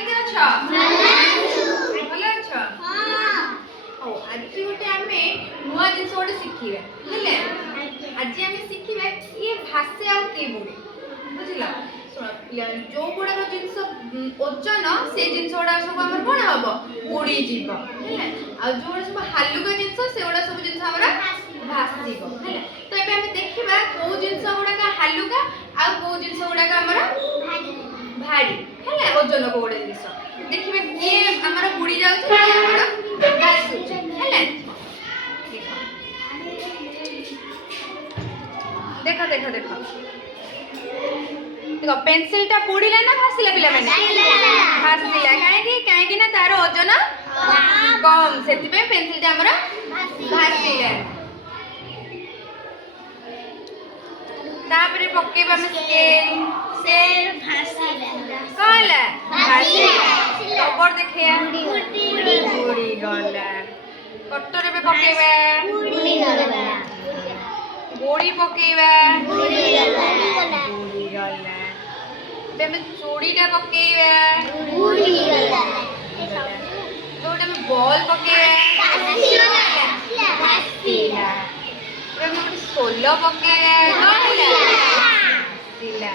କେମିତି ଅଛ? ଭଲ ଅଛ? ହଉ ଆଜି ଗୋଟେ ଆମେ ନୂଆ ଜିନିଷ ଗୋଟେ ଶିଖିବା ହେଲେ ଆଜି ଆମେ ଶିଖିବା କିଏ ଭାସେ ଆଉ କିଏ ବୁଡେ ବୁଝିଲ ଶୁଣ ଯୋଉ ଗୁଡାକ ଜିନିଷ ଓଜନ ସେ ଜିନିଷ ଗୁଡା ସବୁ ଆମର କଣ ହବ ବୁଡି ଯିବ ହେଲା ଆଉ ଯୋଉଗୁଡା ସବୁ ହାଲୁକା ଜିନିଷ ସେଗୁଡା ସବୁ ଜିନିଷ ଆମର ଭାସିବ ହେଲା ତ ଏବେ ଆମେ ଦେଖିବା କୋଉ ଜିନିଷ ଗୁଡାକ ହାଲୁକା ଆଉ କୋଉ ଜିନିଷ ଗୁଡାକ ଆମର ଭାରି ହେଲା ଓଜନ କୋଉଡା ଜିନିଷ ଦେଖିବେ କିଏ ଆମର ବୁଡି ଯାଉଛି କିଏ ଆମର ଭାସୁଛି ହେଲା ଦେଖ ଦେଖ ଦେଖ ଦେଖ पेंसिल टा बुड़ीला ना भासिला पिला मैंने भासिला काहे ना तार ओजन कम सेति पे पेंसिल टा हमरा भासिला तापरे पकेबा में स्केल भासिला कहला भासिला खबर देखिया बुड़ी गला कटर पे पकेबा बुड़ी गला गोड़ी पकेबा बुड़ी गला में चूड़ीटा पकेबा बुड़ी गला जोटा में बॉल पकेबा भासिला में सोलो पकेबा भासिला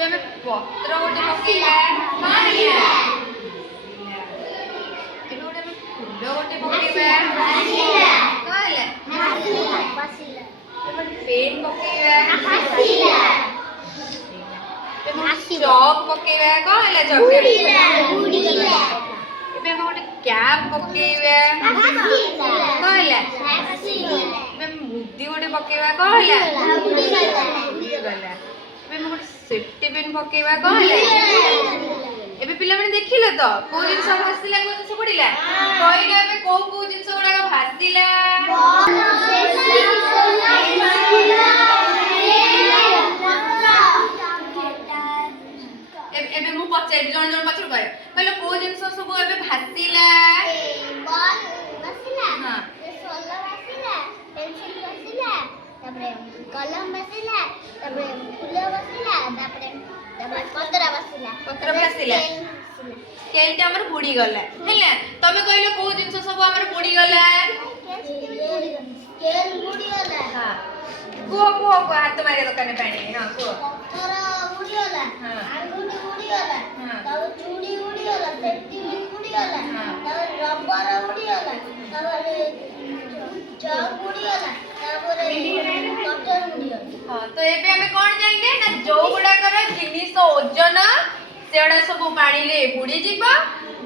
में पत्र गोटे पकेबा भासिला गोटे में फूल गोटे पकेबा भासिला कहला भासिला पेन पकेबा भासिला चौक पकेबा कहला चौक बुड़ीला एबे हम गोटे कैप पकेबा भासिला कहला भासिला एबे मुदी गोटे पकेबा कहला बुड़ीला एबे हम गोटे सेफ्टी पिन पकेबा कहला एबे पिला माने देखिलो तो को जिंस भासिला को जिंस बुड़ीला कहले एबे को जिंस गुडा भासिला एबे मु पचार जण जण पछर कहे कहले को जिंस सब एबे भासिला बॉल भासिला हां सोलो भासिला पेंसिल भासिला तबरे कलम भासिला तबरे फूल भासिला तबरे पत्र भासिला स्केल टा हमर बुड़ी गला हैला तमे कहले को जिंस सब हमर बुड़ी गला स्केल बुड़ी गला हां को हाथ मारे दुकान पानी हां को पत्थर बुड़ी गला हां आंगुठी बुड़ी गला तब चूड़ी बुड़ी गला सेफ्टी पिन बुड़ी गला तब रबर बुड़ी गला तब चौक बुड़ी गला तब कटर बुड़ी गला हां तो एबे हमें कोन जानिले ना जो गुडा कर जिनिस ओजन सेडा सब पानी ले बुड़ी जिबा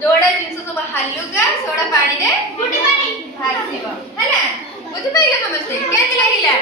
जोडा जिनिस सब हालुका सेडा पानी रे बुड़ी पानी भासिबो हैला बुझि पाइले समझते केति लागिला